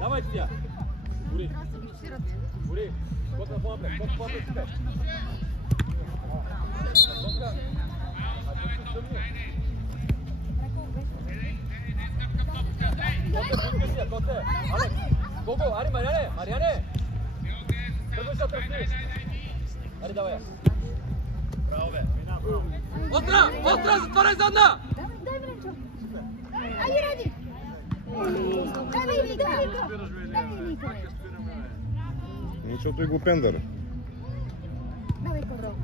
Давай тя. Гори. Гори. Скок на по-напред. Скок по-напред си бе. Скока. А ти си тъмни. Коте. Алекс. Гого. Ари, Мариане. Мариане. Тръгвай се тръгни. Ари, давай я. Браво бе. Остра! Остра! Затваряй задна! Дай Миленчо! Айде, Ради! Дай Вика! Ничото и го пендър. Давай Кобро!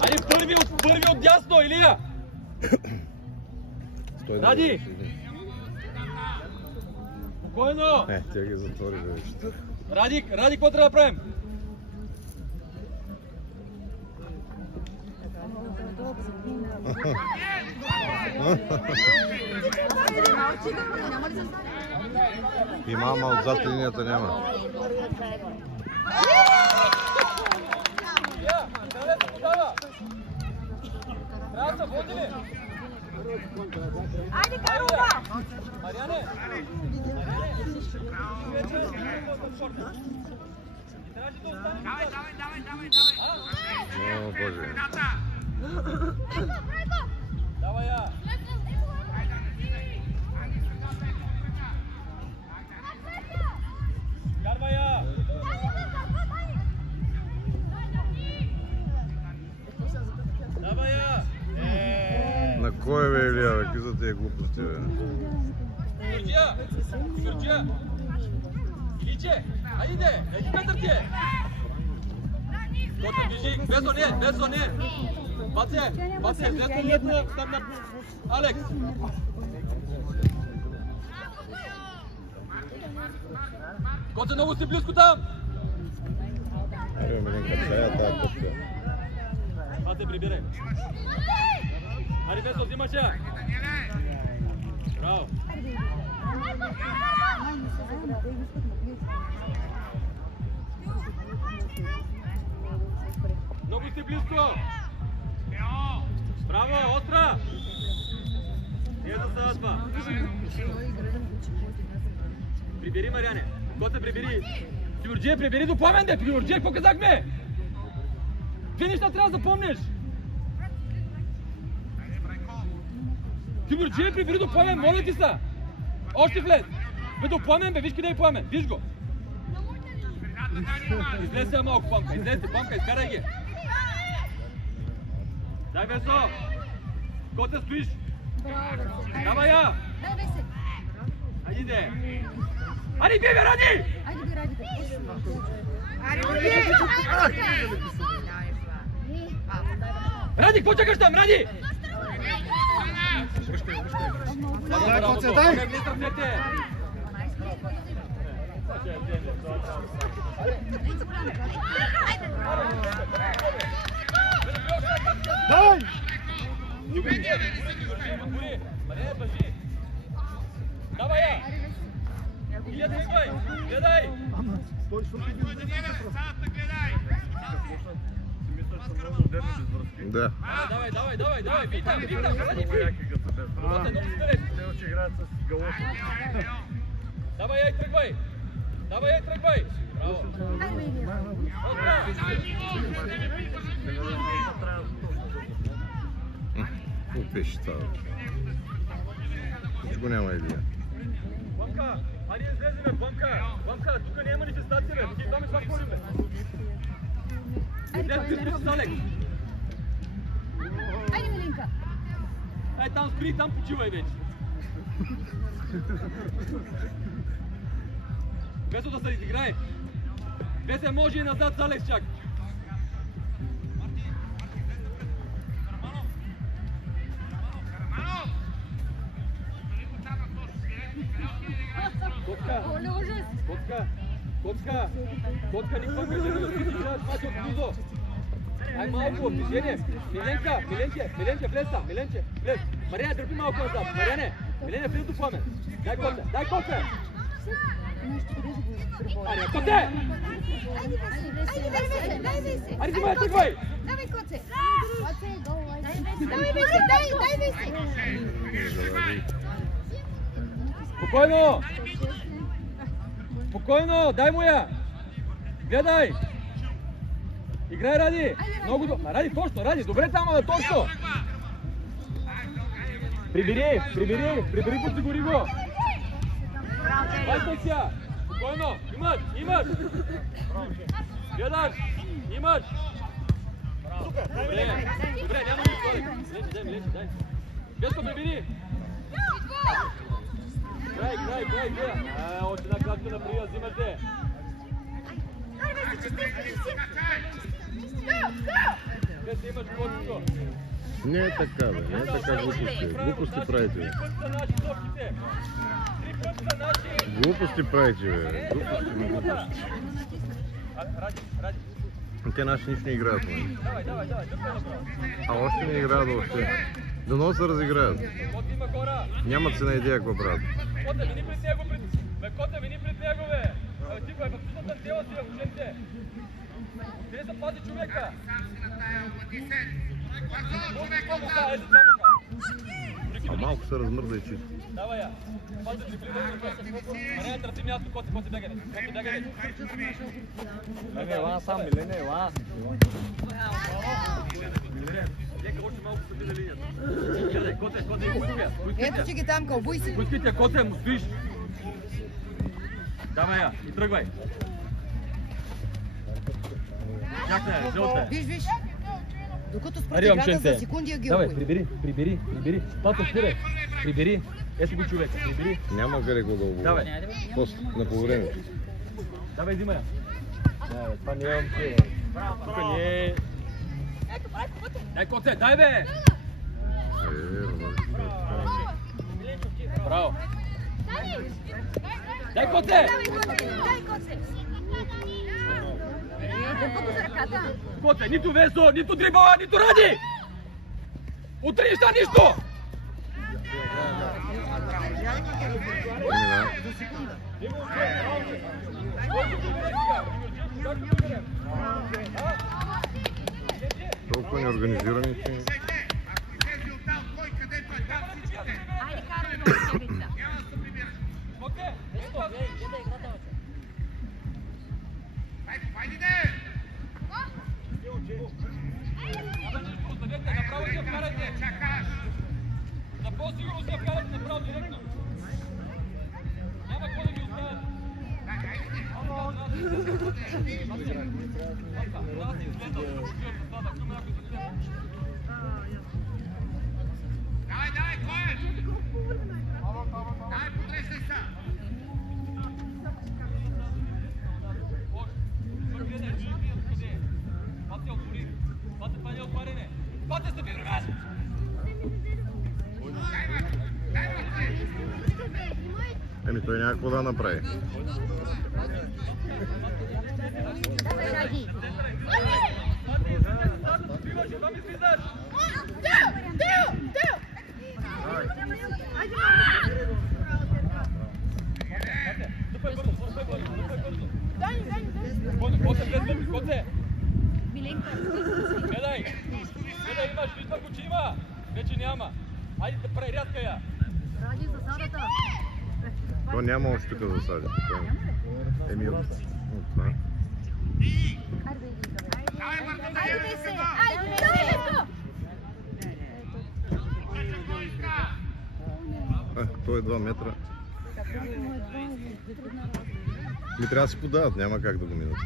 Айде, първи от дясно, Илия! Ради! Спокойно! Тя ги затвори вече. Ради, какво трябва да правим? И мама отзад линията няма. Трябва да води ли? Айде, Карова! Мариане! О, Боже. Давай я! Карвай я! Давай я! На кой бе, Илия? Какви за тия глупости, бе? Георгия! Иличе! Айде! Еди Петър ти е! Коте движи! Без оне! Баце! След на Алекс! Коте, много си близко там! Аре, Миленка, чая тази тъпка. Баце, прибирай! Ари, Весо, взимаш я! Браво! Много си близко! Браво, остра! Не за съдба! Прибери, Мариане! Коте, прибери! Георгия, прибери до Пламен, де! Георгия, какво казахме? Две неща трябва да запомниш! Георгия, прибери до Пламен, моля ти са! Още влез! Бе, до Пламен, бе, виж къде е Пламен, виж го! Излез се малко, Пламка, изкарай ги! Дай, Весо! Коте, стоиш! Давай я! Дай, Весе! Айде! Ари, бие, бе, Ради! Айде, бе, Ради! Ради, какво чакаш там, Ради? Дай, Коце, дай! Дай! Давай я! Илия, тръгвай! Гледай! Да. Давай! Витам! Ради, Давай я и тръгвай! Браво! Какво пеше това? Нищо няма, Илия. Пламка! Айде излезе, бе, Пламка! Тук не е манифестация, бе! Ти там това говорим, бе! Излез с Алекс! Айде, Миленка! Ай, там спри, там почивай вече! Весо да се изиграе! Весе може и назад с Алекс чак! Котка, никаква грижа, ти играеш мач от близо. Ай малко, движение. Миленче, влез там, влез. Мариане, дърпи малко назад. Мариане, влез до Пламен. Дай Коте. Аре, Коте! Дай, Весе! Аре, ти ме тръгвай! Давай, Коце! Дай, Весе! Спокойно! Спокойно! Дай му я! Гледай! Играй, Ради! Много добре! Ради, точно! Ради, добре там, да точно! Прибери, подсигури го! Бачтай сега! Спокойно! Имаш! Гледаш! Имаш! Добре, няма нищо! Дай! Веско, прибери! Играй! Още една кратка на прия, взимате! Веско, имаш кочето! Не е така, бе. Не е така глупости. Глупости правите, бе. Глупости правите, бе. Глупости. Ради. Те наши нищо не играят, бе. Давай. А още не играят въобще. Дано се разиграят. Нямат се на идея какво правят. Коте, мини пред него, бе! Ти го е възпитната тела си, учете! Къде се пази човека? А малко се размърда и чисто. Давай я! Пази си влизай! Марея, търси място, коте бегане! Милене, ела сам, Милене, ела! Нека още малко са видя линията. Коте, поискай! Ето че ги тамка, обуй си. Поискай тя, коте, му стоиш! Давай я и тръгвай! Чакай, жълте! Виж. Докато спрати играта за секунди я ги обуй. Давай, прибери! Пато, спирай! Прибери! Ето го човек, прибери! Няма къде го да обувам. Давай! После, на по време. Давай, взимай я! Това не е момче. Тук не е... Дай, коте, дай бе! Браво! Дай, коте! Дълбоко за ръката. Коте, нито Весо, нито дрибала, нито Ради! Утре неща нищо! Толкова неорганизирани, че... Айде, карай го, Кевица. Направо си я вкарате! За по-сигурно си я вкарате направо директно! Няма какво да ги оставят! Давай, кой е? Давай, подреждай се! Пате се бираме! Еми той няма какво да направи. Давай, Ради. Коте! Миленка. Гледай, имаш, виждам го, че има! Вече няма. Айде да прави рядка я! Ради засадата. То няма още тук засади. Еми от това. Айде, Весе! Айде, Весе! Той е 2 метра. Ми трябва да се подават, няма как да го минат.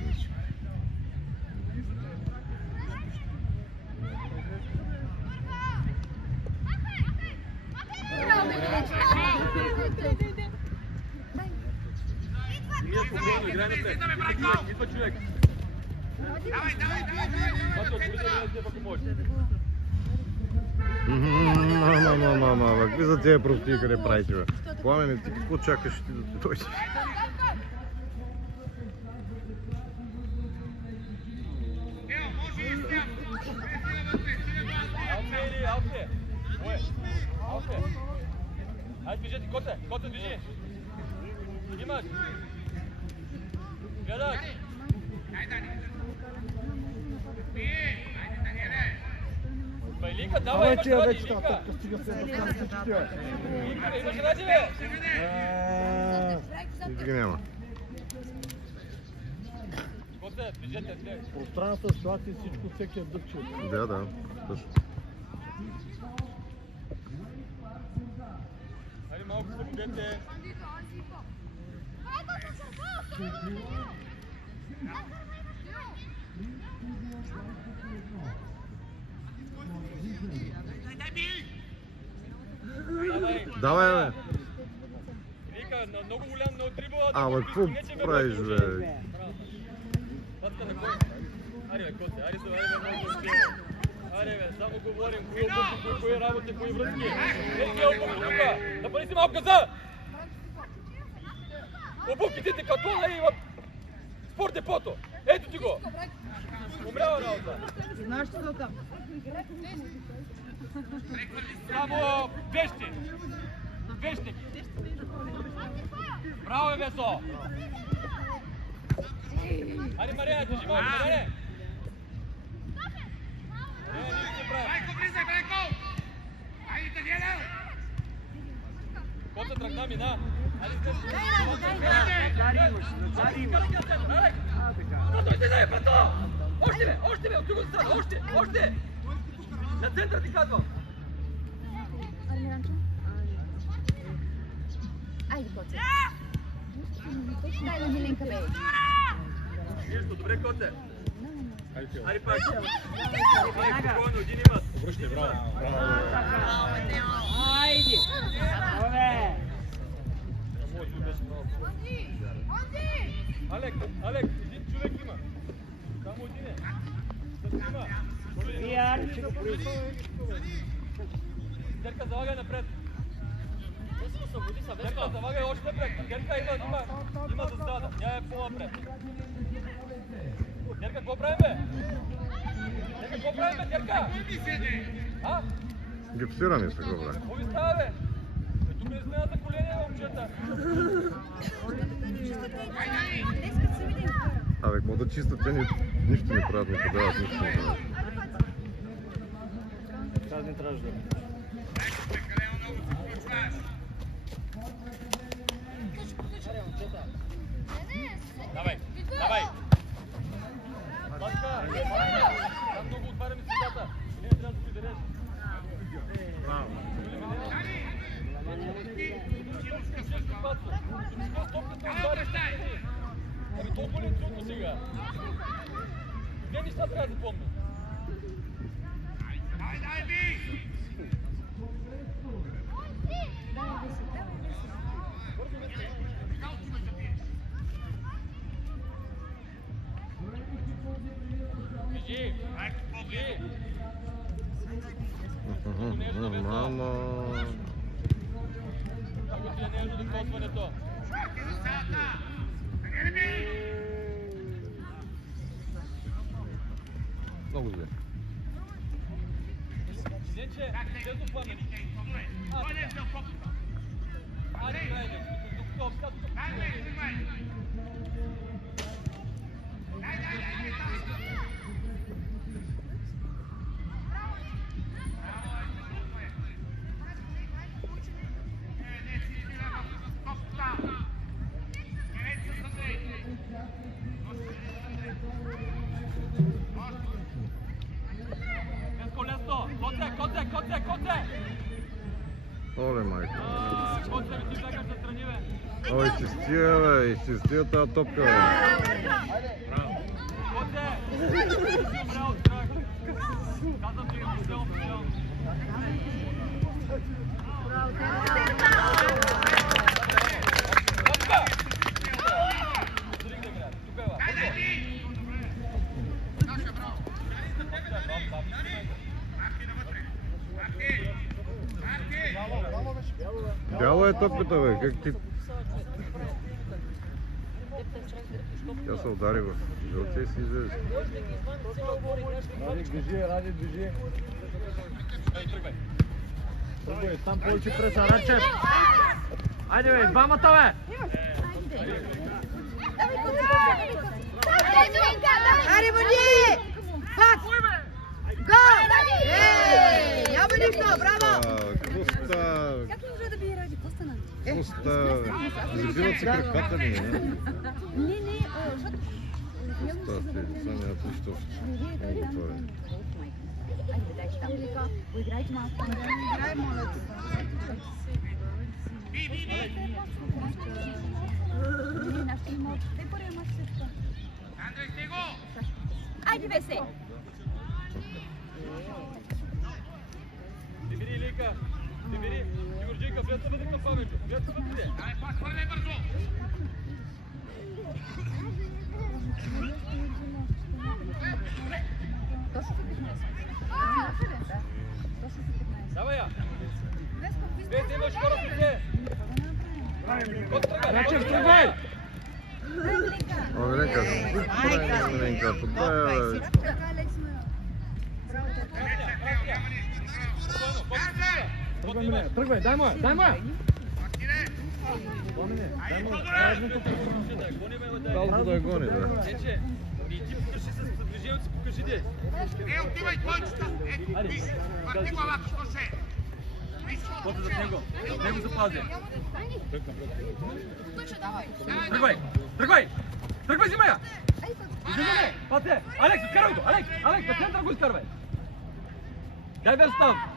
Ние спокойно играем напред. Идва човек. Давай! Пато, отвори да влезе, ако може. Мама, какви за тия прости, къде правите, бе? Пламен, ти какво чакаш ти да дойдеш? Алфе! Айде, движете, коте, движи! Имаш! Гледай! Байлика, давай, имаш Ради, Лика! Имаш Ради, бе! Нито ги няма. Коце, движете, две. Пространство, ситуация, всичко, всеки е дъпче. Да, точно. Хайде малко се победете. Давай, бе! Вика, на много голям на отрибула. Абе, какво правиш, бе? Паска на кой? Аре, бе, Коце, аре, бе, аре, бе, само говорим, кои обувки, кои работи, кои връзки. Ей, обувки тука! Напали си малко газа! Обувките ти като и в спорт депото. Ето ти го! Умрява работа. Знаеш що са там? Само вещи! Вещи! Браво, бе, Весо! Айде, Мария, държи малко, Мария! Брайко, влизай, Брайко! Айде, Дaniela! Коца тръгна, мина! Айде, Още бе, от другата страна, още! На центъра ти казвам! Айде, Коце. Дай на Миленка, бе. Нищо, добре, Коце! Айде пак! Спокойно, един имат! Обръщай, браво! Айде! Алек, един човек има! Само един е! Герка, залагай напред! Герка, залагай още напред! Герка, има засада! Тя е по-напред! Герка, какво правим, бе? Герка? А? Гипсирани са, го, бре. Какво ви става, бе? Тук не сме на заколение, момчета! Абе, какво да чистят, те нищо не правят, не подават, нищо не правят. Тази не трябваше да е. Давай! Паска! Там много отваряме средата! Не, трябва да прибереш! Браво! Ами толкова ли е трудно сега? Две неща трябва да помня. Бежи! Мамо! Ако ти е нежно докосването. Много зле. Иначе, често памет. Айде, гледай, докато обскат. Коце! Оле, майко. Коце, ти бягаш за страни, бе! Ой, изчистия тази топка, бе. Коце! Умря от страх! Казвам ти, поделно. Топка! Тук е, ва! Бяла е топката, бе, как ти... Тя се удари в жълтия и си излезе. Ради, движи. Тръгвай, там повече преса, Рачев! Айде, бе, двамата, бе! Аре, бъди! Пак! Гол! Няма нищо, браво! Какво става? Как може да би ради? Какво стана? Какво става? Забиват се краката ми, не? Не, защото... Става ти, това няма нищо общо. Много готовен. Айде, дайте там. Поиграйте малко. Играй, моля те. Не, нашите имат. Те първия мач се така. Айде, Весе! Димири, Лика! Димири! Георгийка, влезна вътре към Павенко! Влезна вътре! Дай пас, хвърляй бързо! Точно се 15. Давай я! Весе, имаш хора в лице! Рачев, тръгвай! О, Миленка, прави Миленка, подбая... Тръгвай, дай моя, дай моя! Дал да я гони, да. Нече, и ти покажи с движението си, покажи де. Отивай, Тойчета! Виж, върти главата, що се! После зад него, зад него запази. Тръгвай, тръгвай! Тръгвай, взимай я! Взимай, пате! Алекс, изкарвай го! Алекс, на центъра го изкарвай! Дай верс там!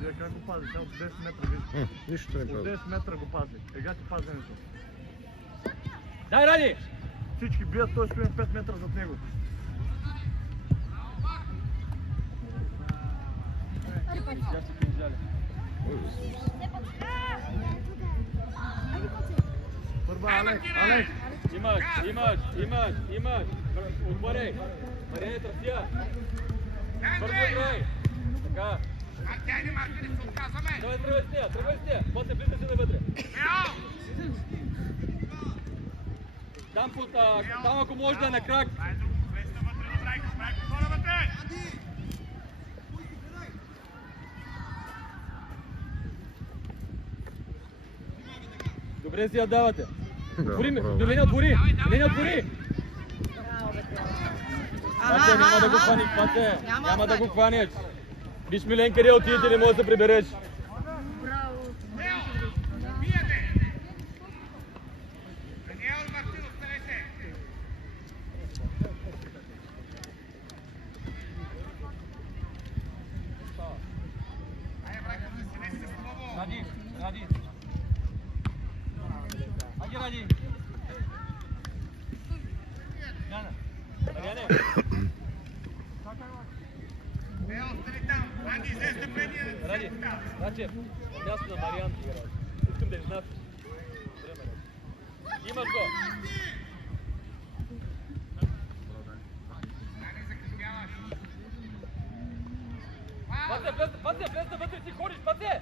Вие как го пази? От 10 метра виж. Нищо не От пази. 10 метра го пази. Ега ти пазенето. Дай, Ради! Всички бият, той стои 5 метра зад него. Първа, Алекс! Имаш! Отваряй! Мариане, тръпия! Бързо играй! Така! Айде, Марти, не се отказваме! Давай, тръгвай с нея! После влиза си навътре! Там ако може да е на крак! Добре си я давате! Отвори! Отвори! Пате, няма да го хваниш, Пате! Няма да го хванеш! Виж, Милен, къде отидете, не можеш да се прибереш! Ради! Айде, Ради! Мариане! Ради, Рачев, място на Мариан ти играе. Искам да изнасяш. Имаш го! Пате, влез навътре, ти ходиш, Пате!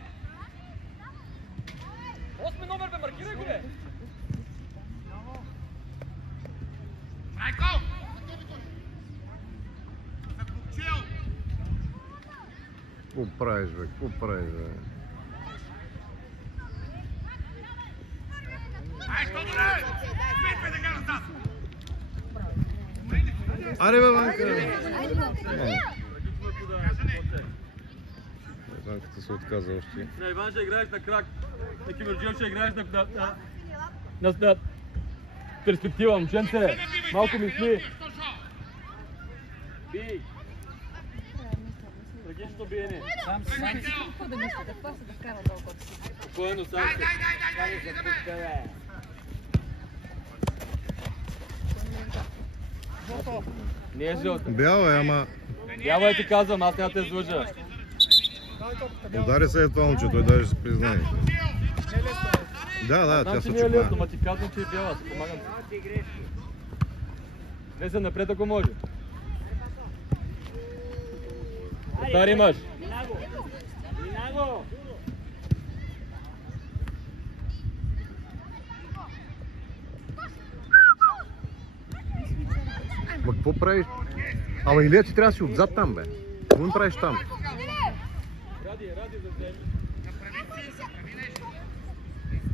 8 номер, бе, маркирай го, бе! Райко! Закупчил! Какво правиш, бе? Ай, що добре! Свитвай така назад! Аре, бе, Ванка! Ванката се отказа още. На Иван ще играеш на крак, на Кимерджиев ще играеш на перспектива, момченце. Малко мисли. Бий! Трагично биене. Сам си. Какво да мислите? Това се да вкара толкова си. Спокойно, сам си. Дай! Не е жълта. Бяла е, ама... Бяла е, ти казвам, аз няма те излъжа. Удари се е това момче, той даже се признае. Да, тя Знам, се че не е лесно, чупа. ма ти казвам, че е бяла, се помагам. Влезе напред, ако може. Удар имаш. Ма какво правиш? Ама Илия, ти трябва да си отзад там, бе. Какво ми правиш там? Ради за ден.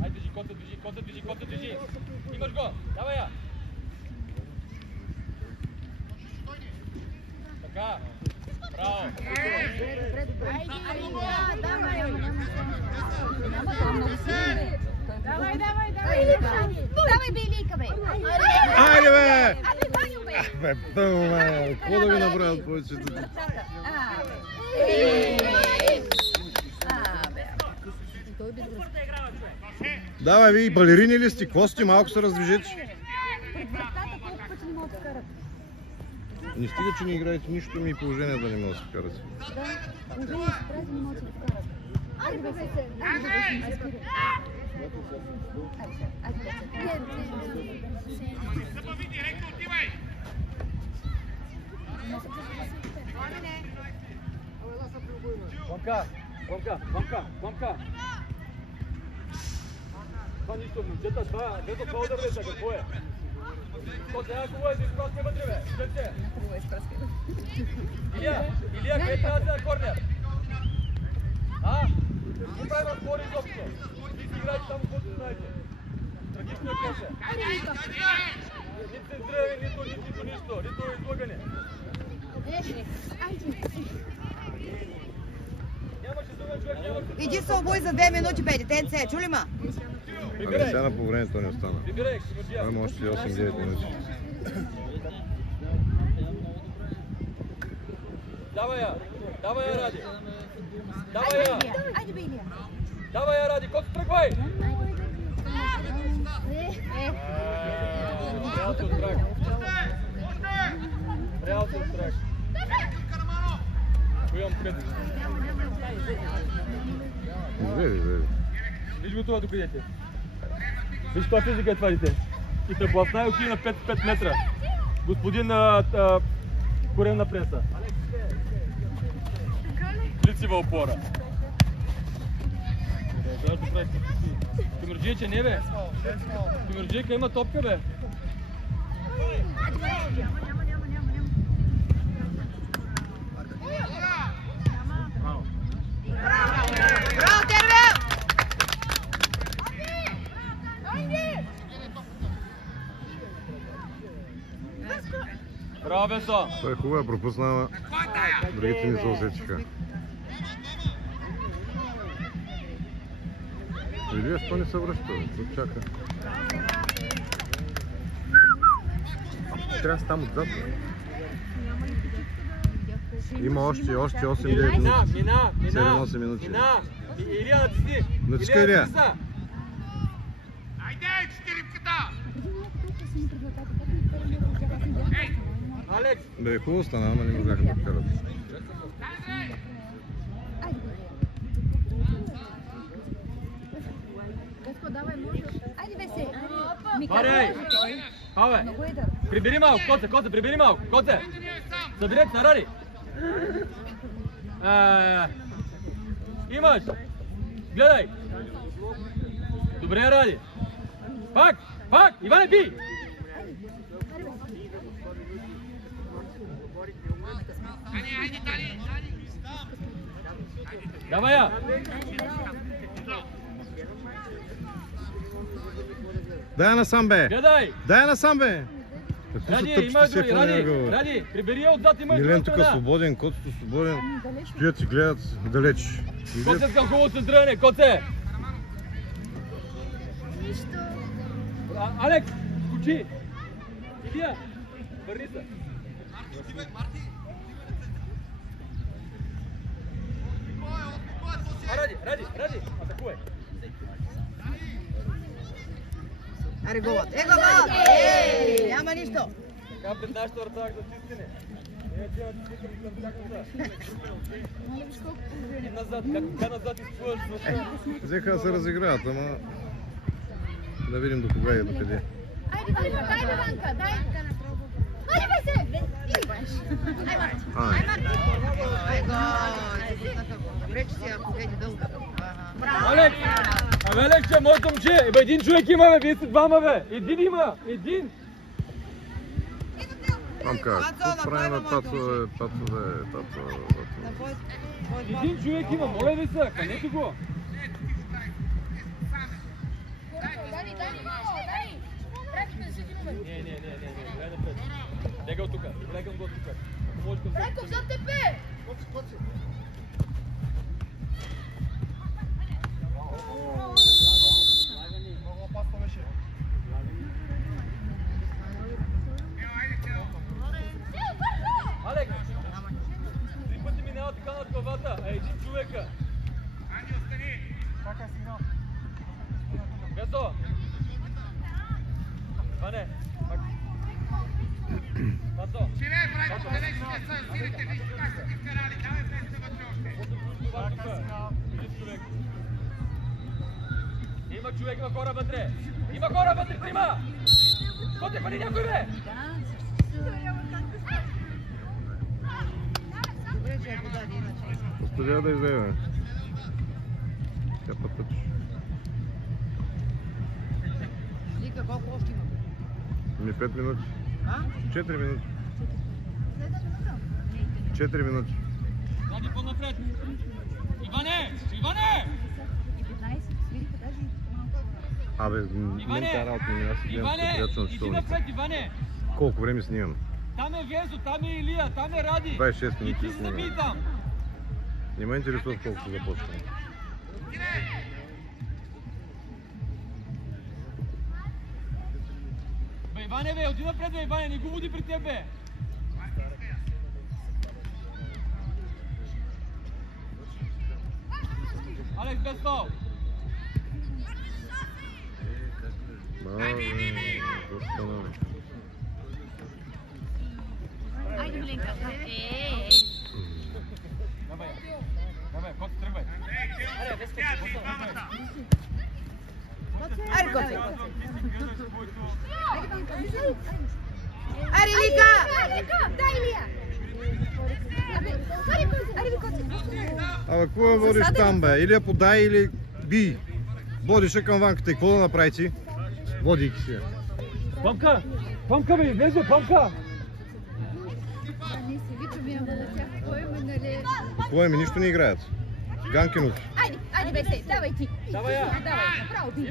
Айде, кота движи. Имаш го, давай я. Така, браво. Добре. Да, Марио, няма. Давай, бей, лейка, бе! Айде, бе! Абе, Ваню, бе! Бе, пълно, бе! Какво да ви направят повечето? Той без връзка. Давай, ви и балерини ли сте? Какво сте? Малко се раздвижете. Пред вратата колко пъти не могат да карат. Не стига, че не играете нищо, ми и положението да не може да се карате. Да, положение се прави, не могат да се карат. Айде, бе, се! Айде, бе, се! Айде, бе, Забави директно, отивай! Гонка. Това нищо, момчета, това вето това удар вече, какво е? То сега хубаво е да изпраскай вътре, бе. Чете. Илия, къде трябва да е корнер? Не прави разговори изобщо. Ти си играете само каквото знаете. Трагично е после. Нито се здраве, нито нищо, нито излагане. Иди се обуй за 2 минути, бе, детенце, чули ма? Ами сега по времето не остана. Имаме още 8-9 минути. Давай я, Ради. Айде, бе, Илия. Давай я, Ради, кот тръгвай! Реал се страх. Коям къде? Виж го това тук идете. Виж това физика е това дете. И те блатна и отиде на 5 метра. Господин коремна преса. Лицева опора. Кимърджийче не бе. Кимърджийка има топка бе. Браво, Тервел! Браво, Весо! Той е хубаво, пропуснава. Другите не се усетиха. Илия, що не се връща? Тук чака. Трябва да стам отзад. Има още 8-9 минути. Мина! 7-8 минути. Илия, натисни! Натиска, Илия! Айде, четирипката! Алекс! Бе, хубаво стана, ама не можаха да вкарат. Айде, бе, се! Варяй! Паве! Прибери малко, Коце, прибери малко! Коце! Съберете на Ради! Имаш! Гледай! Добре, Ради! Пак! Иване, бий! Давай я! Дай насам, бе! Гледай! Дай насам, бе! Ради, има други, Ради! Прибери отзад, има Милен тук свободен, Коцето свободен. Стоят и гледат далеч. Коце, към хубаво се здравене, Коце! Нищо. Алекс, скочи! Илия, върни се! Ради, атакуй! Аре, голът! Голът! Няма нищо! Така пред нашата врата за чистене. И назад, как назад изплуваш свършва? Взеха да се разиграят, ама да видим до кога и до къде. Айде, Ванка, дай! Айде, бе се! Добре, че си я погледи дълго. Алекс! Абе, Алекс, моето момче! Един човек има, бе! Вие сте двама, бе! Един има! Един! Мамка, какво правим на Тацо? Един човек има, моля ви се! Канете го! Не, гледай напред. Гледай го тука, гледам го тука. Райков, зад тебе! Много опасно беше. Гасо! Иване! Пацо! Има човек, има хора вътре! Има хора вътре, трима! Коте, фани някой, бе! Оставя да излезе. Тя пътъч. Лика, колко още има? Ми 5 минути. 4 минути. 4 минути. Зади по-напред! Иване! Иване! Абе, мен тази работа ми аз гледам приятел на иди напред, Иване! Колко време снимам? Там е Вензо, там е Илия, там е Ради! 26 минути и ти се снимам. забий там! Не ме интересува колко се започва. Бе, Иване, бе, оти напред, бе, Иване, не го води при теб, бе! Алекс, без фаул! Айде, Миленка. Давай, давай, Коци, тръгвай! Аре, без Коци, Айде, Коци! Айде, Лика! Дай, Илия! Айде, Коци! Абе, какво я водиш там, бе? Или я подай, или би. Водише към ванката и какво да направи ти? Водейки си. Памка! Памка, бе, Вензо, памка! Ние се викаме, ама на тях поеме, нали? Поеми, нищо не играят. Ганкиното. Айде, бе, сей, давай ти. Давай я! Давай, направо ти.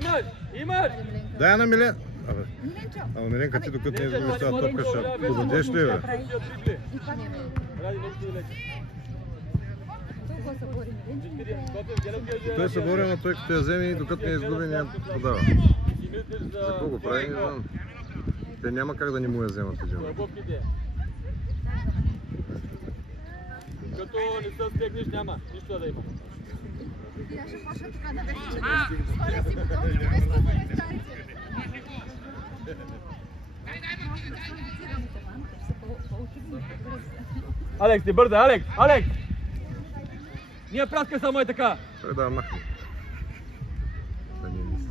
Имаш! Дай я на Милен. Абе, Миленчо. ама Миленка, ти докато не изгубиш тази топка, ще подадеш ли, бе? И пак не ме. Ради, нещо да лечи. Толкова се бори, Миленчо. Той се бори, ама той като я вземе и докато не изгуби, няма подава. За какво го прави, не знам. Те няма как да не му я вземат един. Като не се стегнеш, няма нищо да има. Я ще почна така да вече. Скоро си готов, без конференцията. Алекс, не бързай, Алекс! Алекс! Ние праска само е така. Той да махне. Да не мисли.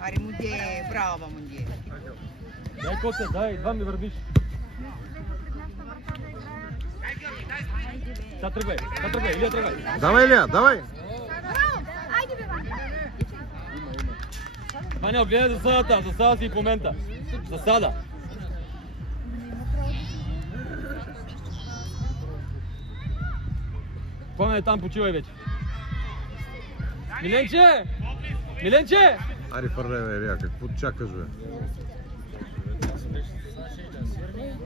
Аре, Мунде, браво, Мунде. Дай, Коце, дай, два ми вървиш. Та тръгвай, Илия тръгвай. Давай, Илия, давай! Айде, бе, Ванка. Ваня, гледай засадата, засада си и в момента. Засада. Пламен, там почивай вече. Миленче! Миленче! Ари фърляй, бе, Илия, какво чакаш, бе?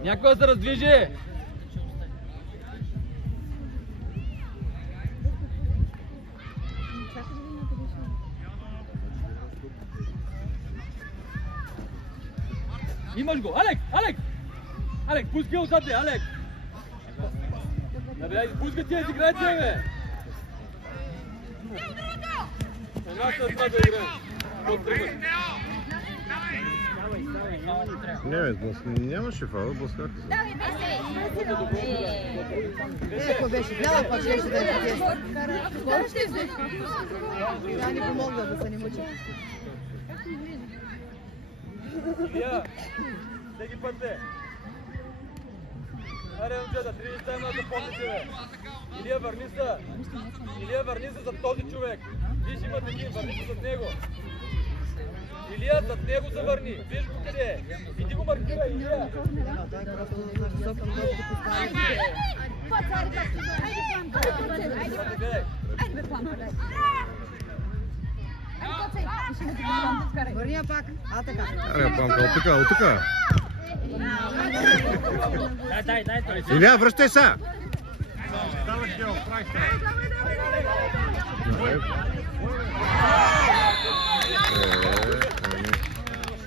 Някой да се раздвижи! Имаш го! Алекс! Алекс! Алекс, пускай отзад, бе! Алекс! Бе, пускай тия, изиграйте, бе! Една с това да играем. Тук тръгвай. Не, бе, нямаше фаул, блъсках. Давай, бе, сей. Ако беше гледал, пак ще да е протест. Тя ни помогна да се не мъчи. Илия, всеки път бе. Аре, момчета, 3 неща има да запомните, бе. Илия, върни се. Илия, върни се зад този човек. Виж, има такива, върни се зад него. Илия, зад него се върни. Виж го къде е. Иди го маркирай, Илия. Дай просто на високо много да постави. Айде, бе, Пламка, дай. Върня пак. А, така. Аре, Памка, от тука. Илия, връщай се! Даваш Гео, прави се.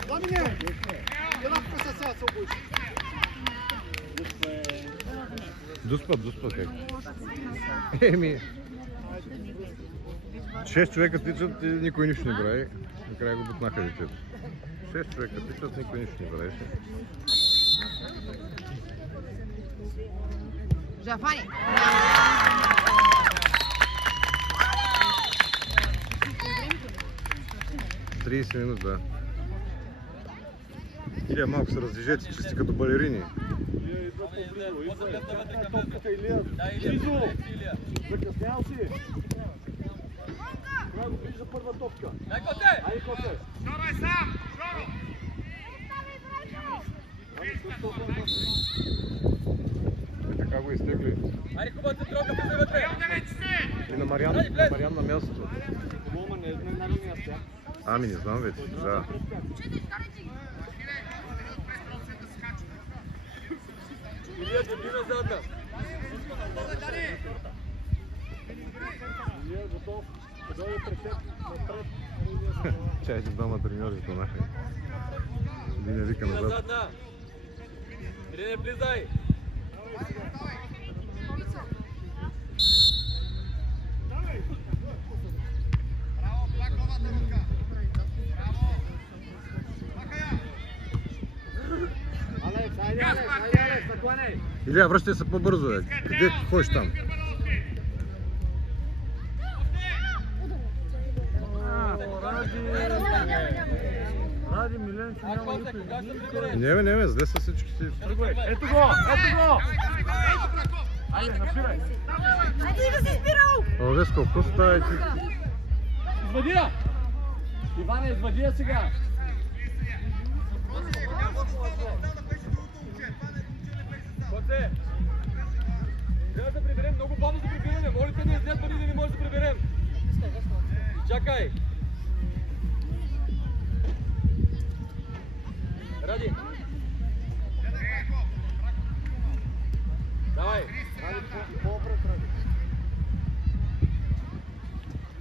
Ламине! Ела тук са сега, се обуči. Дуспат как? Еми... 6 човека тичат и никой нищо не прави. Накрая го бутнаха детето. 6 човека тичат, никой нищо не правеше. Жафани! 30 минути, да. Илия, малко се раздвижете, че сте като балерини. Закъснял си! Трябва да го вижда първа топка. Дай Коте! Айде, Коте! Жоро е сам! Жоро! Така го изтегли. Айде хубавата тройка, влизай вътре! И на Мариан на мястото. Голман не знае на линия сега. Ами не знам вече, да. Илия, дебина задна! Илия готов. Дойде пред теб, напред. Чайте двама треньори тонаха. Един не вика Дебина назад. задна! Илене, влизай! Браво, плаковата рука! Браво! Махая! Алекс, айде, накланяй! Илия, връщай се по-бързо, бе. Къде ходиш там? Ради Миленчо няма никой. Не бе, зле са всичките. Ето го! Ето го! Айде, напирай! Айде да си спирал! Веско, какво става? Извади я! Иване, извади я сега! Коте! Трябва да приберем, много бавно да прибираме. Молите да излезат пари да не може да приберем. Чакай! Ради! Давай! Ради, по-напред, Ради.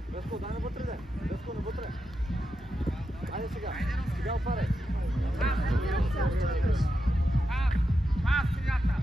Веско, дай навътре, де! Веско, навътре! Айде сега! Сега отваряй! Пас, средата!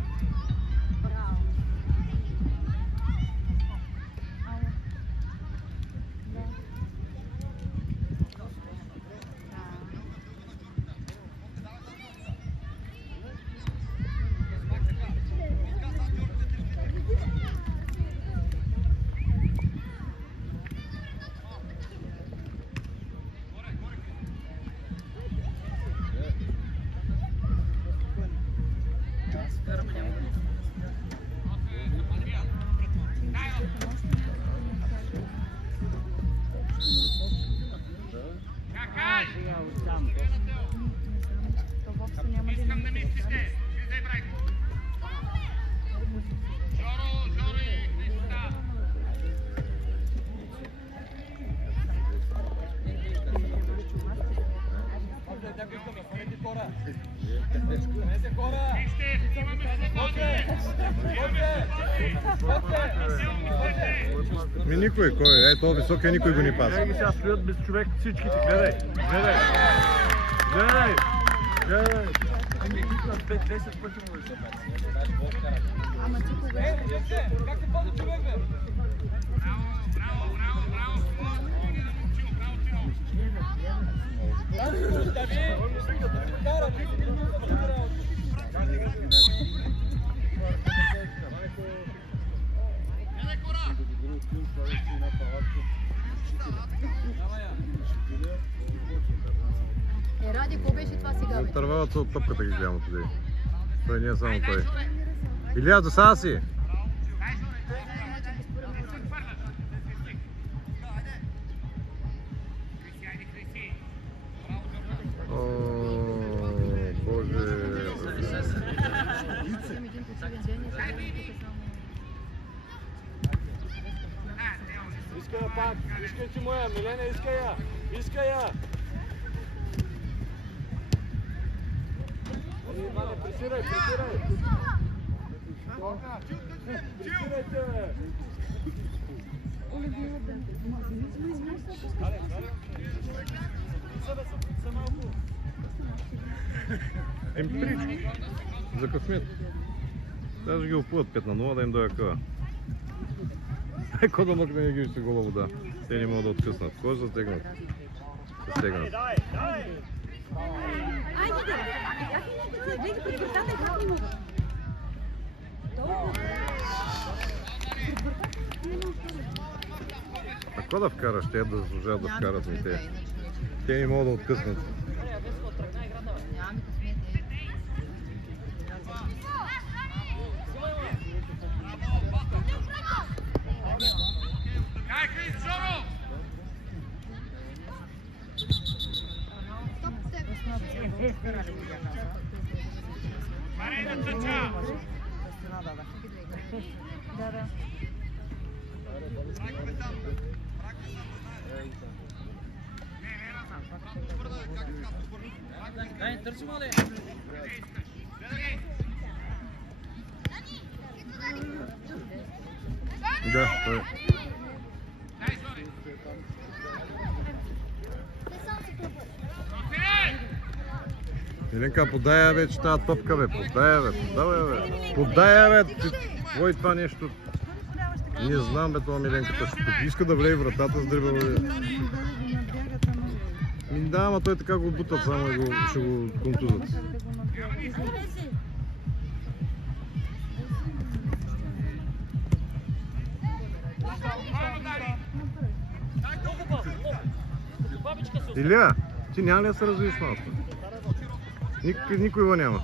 Искам да мислите! Влизай, Брайко! Жоро и Христа! Някой искаме, хванете хора! Хванете хора! Вижте, имаме свободни! Ми никой, кой? Ето, високия никой го не паса. Гледай ги сега стоят без човек всичките, гледай! Гледай! 10 пъти му вижда. Ама ти кога? Как се паза човек, бе? Браво! Ради, какво беше това сега, бе? Отървават се от топката ги гледам отиде. Той не е само той. Илия, досада си! Иска я пак, искай си моя, Милена, иска я! Иване, пресирай! Пресирайте, бе! Прич! За късмет. Даже ги опуват 5-0 да им дойде къва. Ко да мъкне ги ще гола вода. Те не могат да откъснат. Кой се затегнат? Се стегнат. Айде, гледай пред вратата как не могат. А ко да вкараш? Те да заслужават да вкарат ми те. Те не могат да откъснат. Dai, Chris, Gioro! Marina, Caccia! Дай, търси му ли? Да, той. Миленка, подай я вече тази топка, бе. Подай я, бе. Подай я, бе. Твой това нещо. Не знам, бе, това Миленката. Ще иска да влее вратата с дрибъл, бе. Да, ама той така го бутат, само и ще го контузат. Илия, ти няма ли да се развиеш малко? Никой го няма.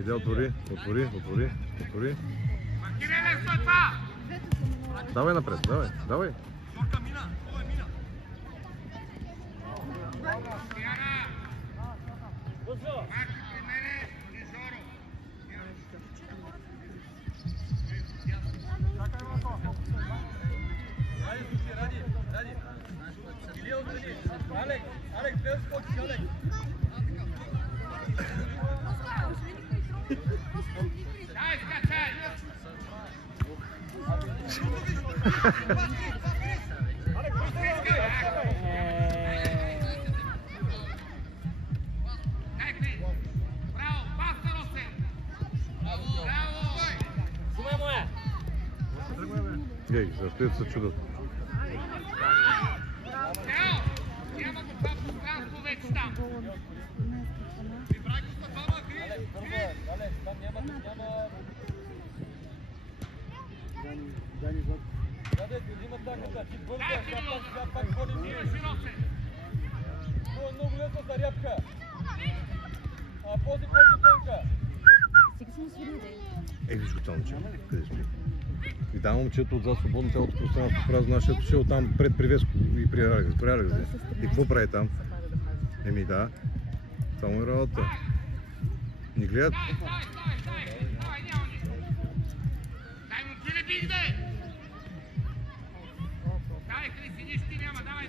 Иде, отвори. Давай напред, давай. Алекс, без скочи, Алекс. Dai, scacciai! Dai qui! Bravo, basta Rossi! Bravo! Сумай моя! Гей, застоят се чудат. Evo! Няма го това пространство вече там! И брако са двама, Крис! Алекс, там няма... Даде, взима таката, ти бърза, сега пак ходи. Имаш и Росе! Това е много лесно за рябка. А после бърка. Виж го това момче, къде стои. И там момчето отзад свободно цялото пространство празно, нашето шел там пред Привеско и при Алекс. И какво прави там? Еми да, това му е работа. Ни гледат. Давай, няма нищо! Дай му ти не бигде! Давай, Криси, нищо ти няма, давай!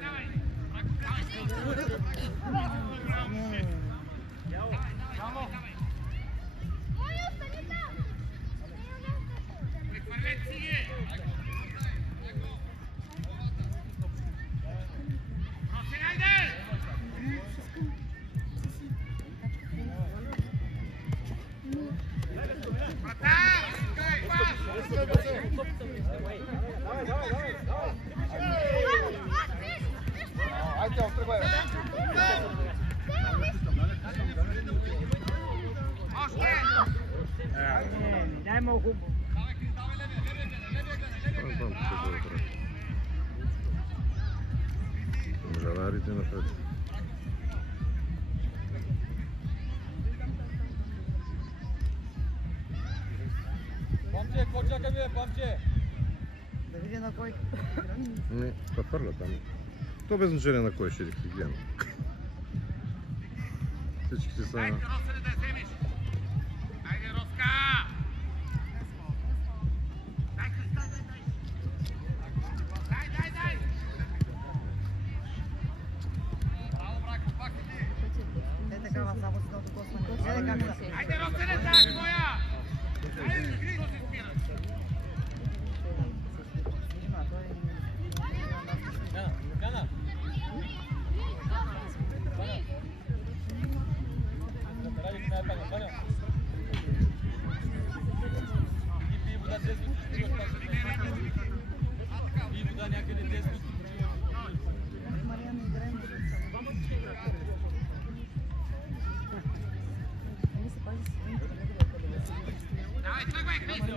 Прехвърлете си ги! Роси, найде! Дай малко хубаво. Жарарите напред. Бамче, какво чакаме, бамче? Да видя на кой. Не, това хвърля там. То без значение на кой ще е хигиена. Всички си са... Айде, Росе, да вземеш! Айде, Роска! Дай, Христа, дай! Браво, брако, пак ти! Айде, Росене, тая твоя! Айде, Христо се спира! Яна! Ради на Таня, Таня. И пи вода 10 минути. И вода някъде 10 минути. Давай, тръгвай, Христо!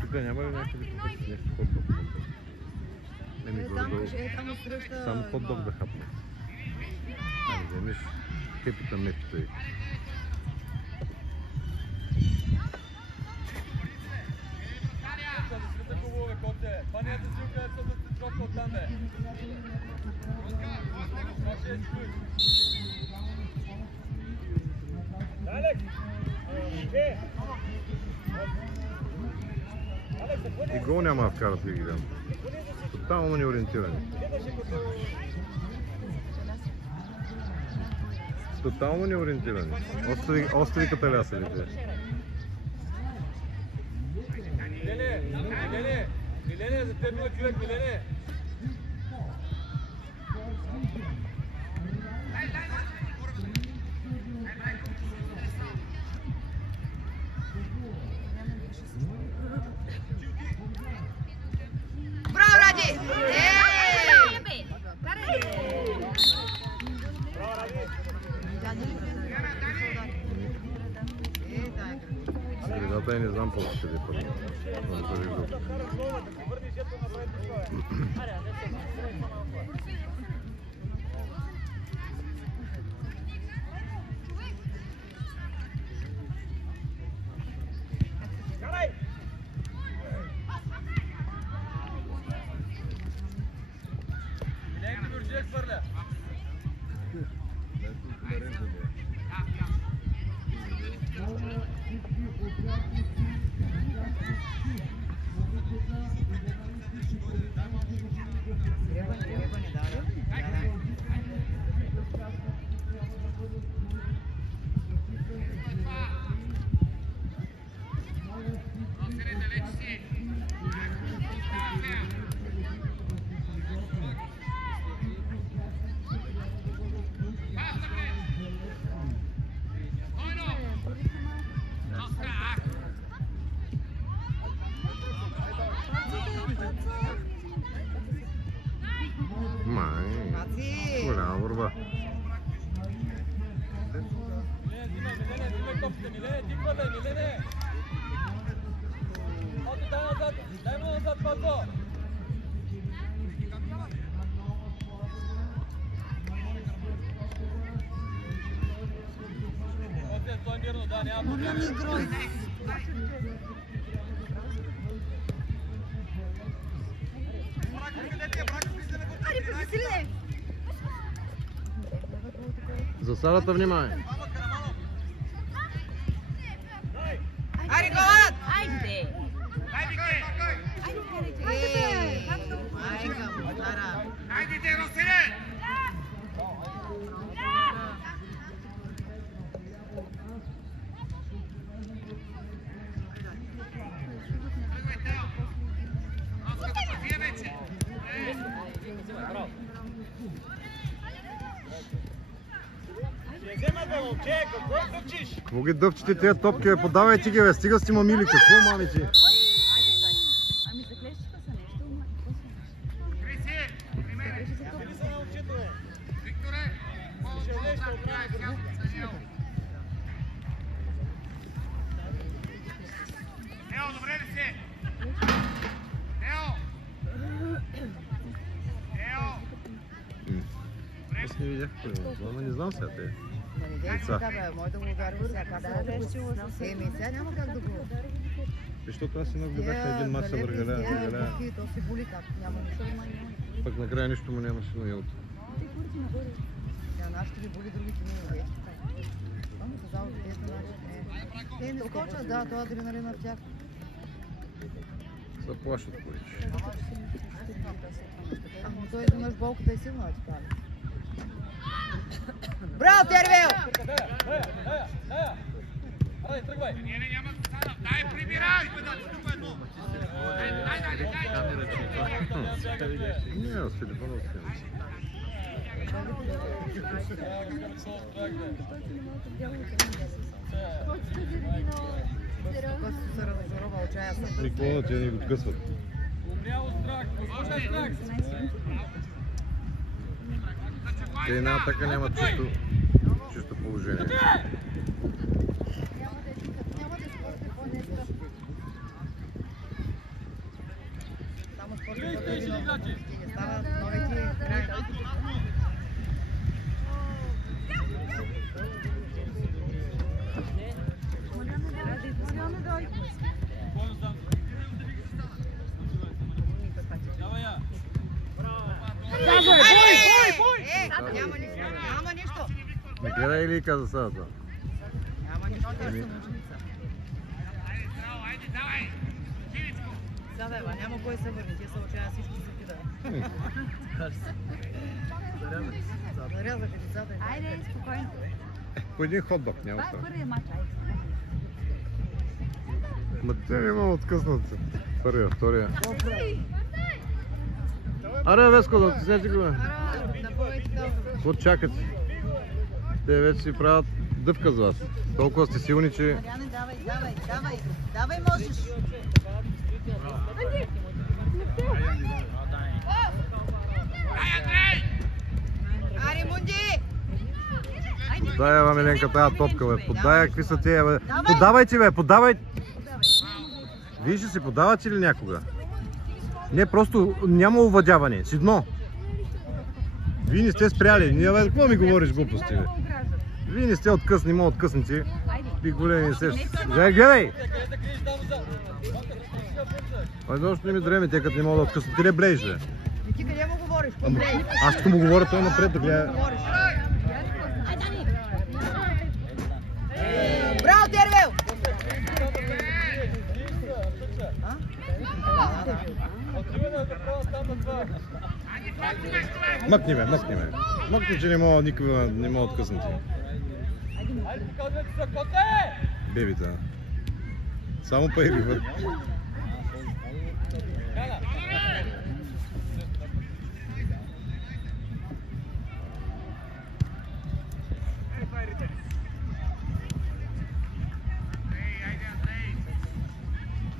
Тук няма ли някъде нещо хот-дог? Горе-долу. Само хот-дог да хапне. Ами вземеш хепита мепита и. Това не е да си където да се трока оттам, бе. И гол няма да вкарат, ви ги дам. Тотално неориентирани. Тотално неориентирани. Остри каталясалите. Милене, за теб има човек, Милене! Браво, Ради! Средата и не знам какво ще бъде. Миленко Георгиев хвърля! Голяма борба. Милене, топите, Милене, ти хвърляй, Милене! Ото, дай назад, дай му назад, Пазо! Оце, стой мирно, да, няма проблем. Засадата, внимание! Ари, голът! Айде! Майка му, стара! Айде, де, Росене! Тръгвай, Тео! Роската пазия вече! Браво! Какво ги дъвчете тези топки, бе? Подавайте ги, бе, стига сте мамили, какво мамите? Ами заклещиха са нещо, Криси, при мене! Викторе, по-отзад, край, Саниел! Тео, добре ли си? Тео! Тео! Аз не видях, но не знам сега те. Може да го вярва сега, как да го... Сега няма как да го... Защото аз едно гледах на един мач се въргаля. То си боли как, няма нищо. Пък накрая нищо му нямаше на елото. Нашите ги боли, другите не вече. Това му казава, че тези начин. Те не скочат, да, това адреналина в тях. Заплашат повече. Ама той изведнъж болката е силна, ти кажа. Браво, Тервел! Аре, тръгвай! Дай, прибирай! Не, с телефона отстрани. Който се разжурова от чая са. Никога те ни откъсват. Умрял страх, възможно страх! Те една атака нямат чисто положение. Няма да спорте по-нестра. Само спорте по-нестра. Не стават новите края. Няма нищо. Не гледай или каза сега това? Няма нищо, те са мъжница. Айде, давай! Живичко! Сега бе, няма кой се върне, те са очая всички се кидаят. Зарязаха децата. Айде, спокойно. По един хотдог няма Това е това. първият мач, айде. Ма те няма откъснат се. Първия, втория. Аре, Веско, да отиснете го, бе. Какво чакате? Те вече си правят дъвка с вас. Толкова сте силни, че... Мариане, давай, можеш. Дай, Андрей! Ари, Мунди! Поддай, бе, Миленка, тая топка, бе. Поддай, какви са тия, бе. Подавайте, бе, подавайте. Вие ще си подавате ли някога? Не, просто няма овладяване. С едно. Вие не сте спряли. Ние, бе, какво ми говориш глупости, бе? Вие не сте откъсни, ма откъснати. Ти големи не сте. Гледай! Айде, още не ми дреме, те като не мога да откъснат. Ти ли блейш, бе? И ти къде му говориш? Аз като му говоря, той напред да гледа. Браво, Тервел! Мъкни ме, мъкни ме. Мъкни, че не мога никога, не мога откъснати. Айде, показвайте се, коте! Бебита. Само пари върх.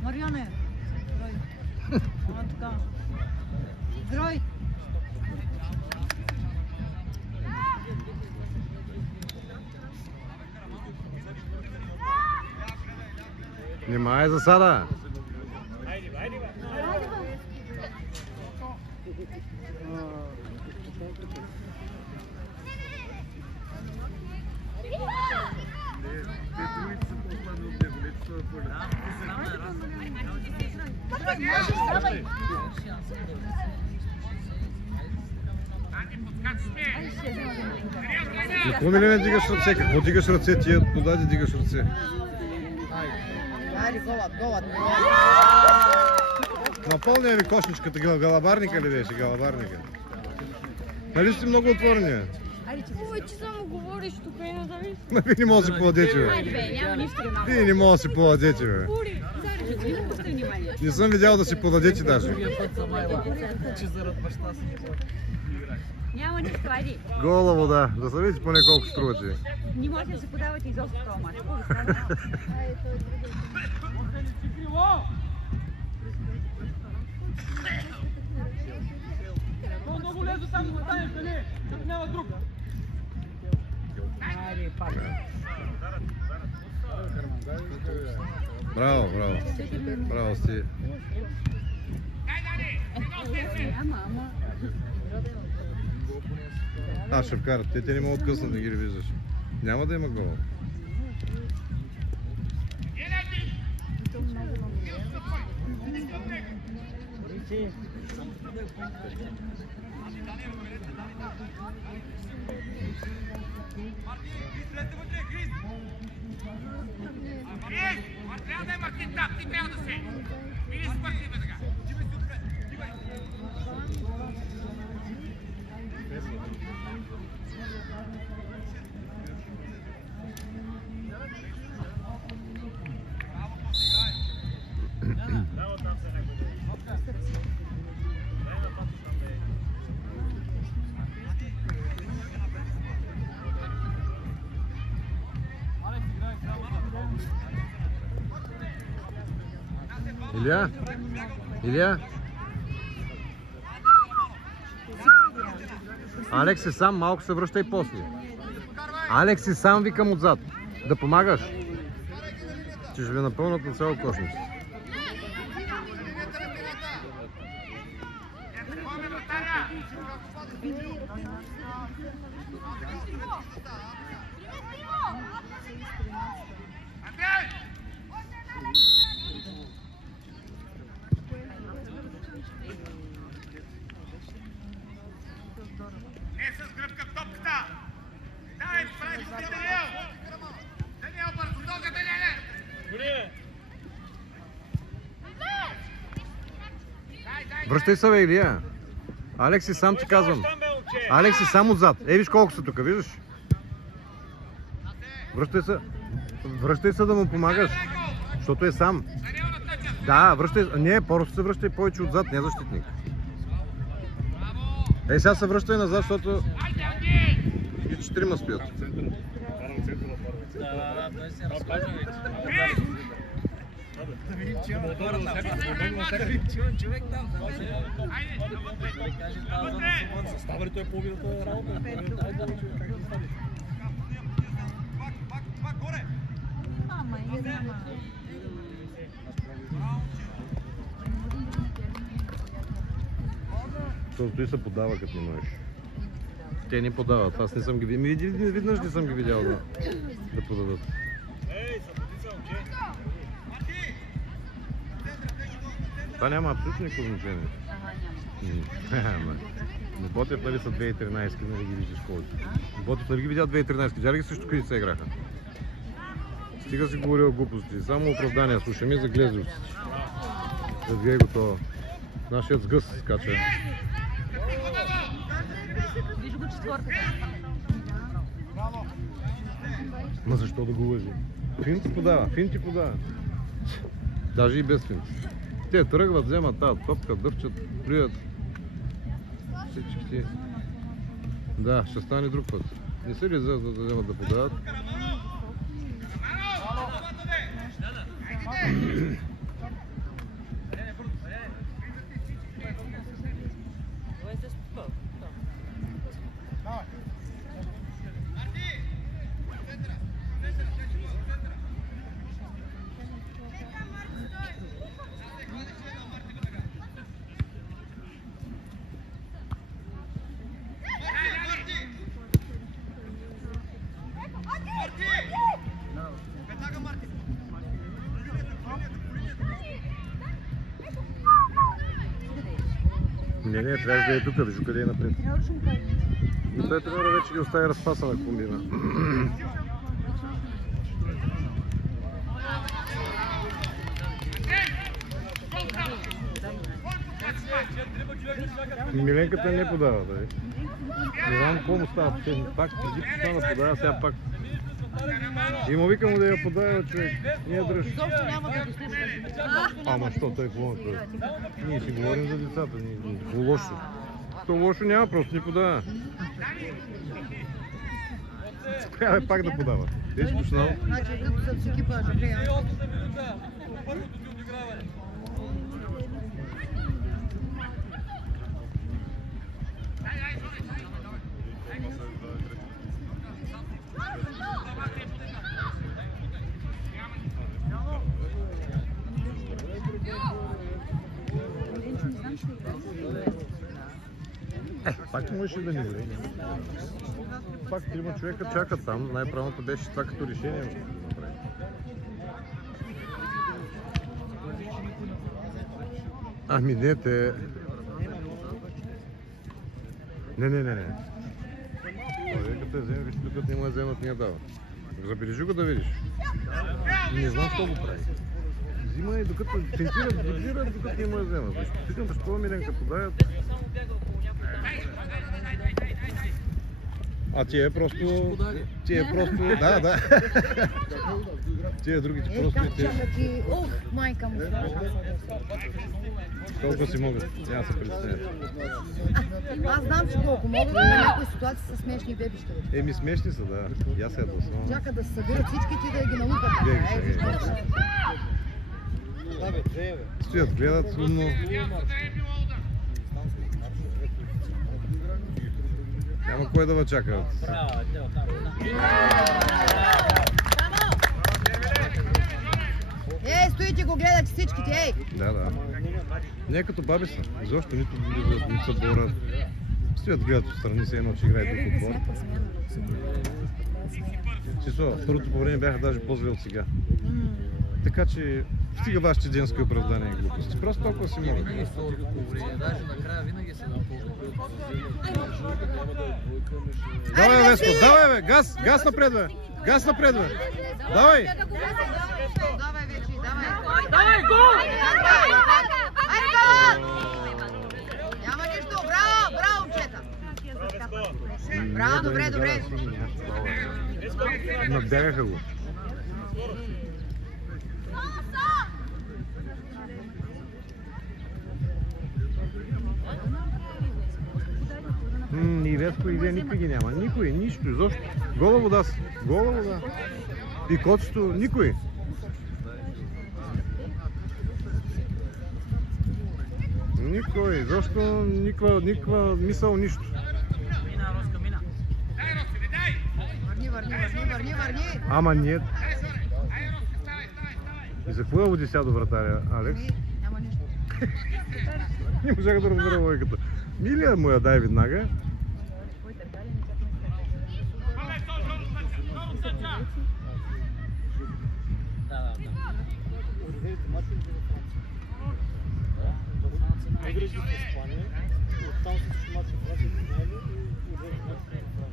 Мариане! Така. Дрой! Внимай засада! Какво ми ли не дигаш ръце? Какво дигаш ръце? Тия подади дигаш ръце. Айде, голът. Напълня ви кошничката, галабарника ли беше? Галабарника. Нали сте много отворени, бе? Ой, че само говориш тук и не зависи. Ма вие не може да си повладете, бе. Айде бе, няма нищо да направя. Вие не може да си повладете, бе. Ури, заради ти не обръщай внимание. Не съм видял да си повладете даже. Няма нищо, айде. Гола вода. Да се видите поне колко струвате. Не може да се подавате изобщо това мач. Много лезо там да останеш, нали? Тук няма друг. Браво, браво. Браво сте. Ама. Аз ще вкарат. Те не могат откъснат да ги ревиждаш. Няма да има гол. Крис! Трябва да е Мартин там, ти трябва да се. Мини с Мартин бе така. Илия? Илия? Алекс е сам, малко се връща и после. Алекс е сам, викам отзад. Да помагаш. Че ще ви напълнат на цяло кошница. Не с гръбка в топката! Давай, прави си Даниел! Даниел, бързо, нога, Даниеле! Връщай се, бе, Илия. Алекси, сам ти казвам. Алекси, сам отзад. Ей, виж колко са тук, виждаш? Връщай се да му помагаш. Защото е сам. Да, връщай. Не, просто се връщай повече отзад, не е защитник. Ей, сега се връщай назад, защото и 4 спят. Да видим, че имам мотора там. Да видим, че имам човек там. Съставали той половината работа. Защото и се подава, като не можеш. Те не подават, аз не съм ги видял. Виднъж не съм ги видял да подадат. Това няма абсолютно никакво значение. Но Ботев, нали са 2013, нали ги виждаш колко. Ботев, нали ги видя 2013, видя ли ги също къде се играха? Стига си говорил глупости, само оправдания слушаме за глезливците. Развие го това. Нашият сгъс скача. Виж го четвъртата. Ма защо да го лъжи? Фин ти подава. Даже и без фин. Те тръгват, вземат тази топка, дъвчат, плюят. Всички. Да, ще стане друг път. Не се ли да вземат да подават? Не, трябваше да е тук, вижу къде е напред. И той трябва вече ги остави разпасана комбина. Миленката не подава, да е. Не знам какво му става. Пак преди стана да подава, сега пак. И му викам да я подава, човек. Не я дръж. Изобщо няма да го слушаш. Ама що той какво направи? Ние си говорим за децата. Какво лошо? То лошо няма, просто ни подава. Трябва пак да подава. Ей, скучнал. Значи, като са с екипа, ще гледам. Пак можеше да ни влезе. Пак 3 човека чакат там. Най-правилното беше това като решение. Ами не, те... Не. Като я вземе, виж, докато не му я вземат, не я дава. Забележи го да видиш. Не знам какво го прави. Взима и докато финтират, докато не му я вземат. Питам, защо Миленка подават? А тия просто... Да. Тия другите просто... Как чака ти... Ох, майка му. Колко си могат? Няма се представя. Аз знам, че колко могат, но на някои ситуации са смешни бебища. Еми смешни са, да. И аз се ядосвам. Чака да се събират всичките и да ги налупат. Стоят, гледат сумно. Няма кой да ва чака. Ей, стоите го гледате всичките, ей! Да. Не като баби са. Изобщо нито влизат, нито се борят. Стоят, гледат отстрани се едно, че играе друг отбор. Чисо, първото по време бяха даже по-зле от сега. Така че стига вашите денски оправдания и глупости. Просто толкова си могат. Даже накрая винаги се Давай, Веско, давай, бе! Газ напред, бе! Газ напред, бе! Давай! Давай вече, давай! Давай, гол! Айде, гол! Няма нищо, браво, момчета! Браво, добре. Надбягаха го. И Веско и Вие никой ги няма. Никой, нищо, изобщо. Гола вода. И котчето, никой. Никой, изобщо никаква мисъл, нищо. Върни! Ама нет. И за какво я води сега до вратаря, Алекс? Няма нищо. Не можах да разбера логиката. Милия му я дай веднага.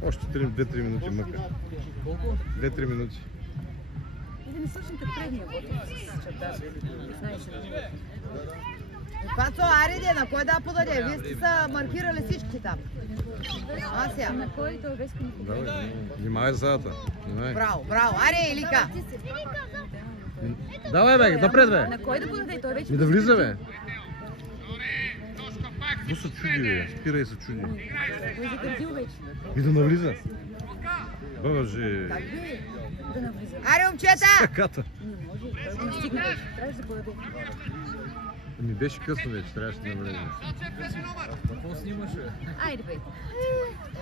Още 2-3 минути мъка. 2-3 минути. И да не свършим като предния год с черта. Пацо, ариде, на кой да подаде? Вие сте са маркирали всички там. Ася. На кой той Веско ни подаде? Давай, внимавай задата. Браво, аре, Илика. Давай, бе, напред, бе. На кой да подаде? Той вече... И да влиза, бе. Какво се чуди, бе? Спирай се чуди. Той загърдил вече. И да навлиза. Боже. Да навлиза. Аре, момчета! Каката. Не може, той не стигна вече. Трябваше да подаде. Ми беше късно вече, трябваше да навлезе. Какво снимаш, бе? Айде, бе.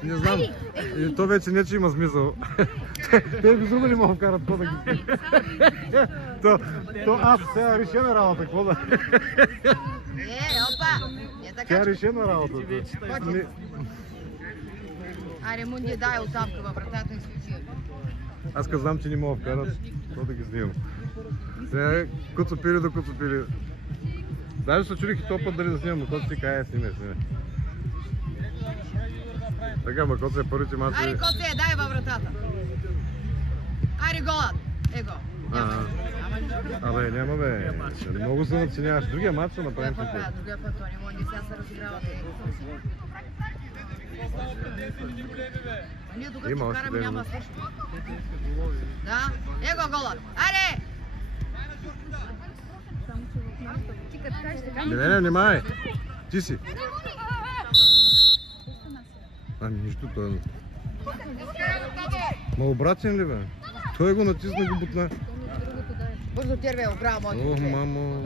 Не знам. И то вече не, че има смисъл. Те без друго не могат вкарат какво да ги... То сега решена работа, какво да... Опа! Не така. Тя решена работа. Аре, Мунди, дай оставка във вратата и случи. Аз казвам, че не мога да вкарат, какво да ги снимам. Сега куцопили до куцопили. Даже се чудих и този път дали да снимам, но който си кая, снимай. Така, ма Коце, първите мачове... Аре, Коце, дай във вратата. Аре, голът. Его. Абе, няма бе. Много се надценяваш. Другия матч ще направим след това. Другия път, то не може да сега се разиграват. Ние тук ще караме, няма също. Да, его голът. Аре! Не, внимай! Ти си! Ами нищо той. Ма обратен ли бе? Той го натисна, го бутна. Бързо терве, браво, моите. Ох, мамо,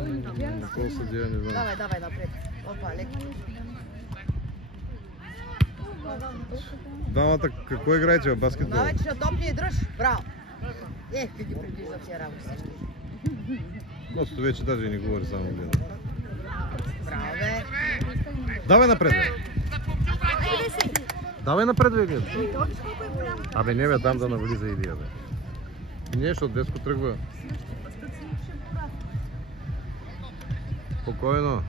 какво съдия, не знам. Давай напред. Опа, леко. Двамата, какво играете в баскетбол? Давай, че ще топни и дръж. Браво. Как ги приближа тия работи. Просто вече даже и не говори, само гледа. Браво, бе. Давай напред, бе! Давай напред, бе, гледа! Абе, не бе, там да навлиза Илия, бе. Не, защото Деско тръгва. Спокойно.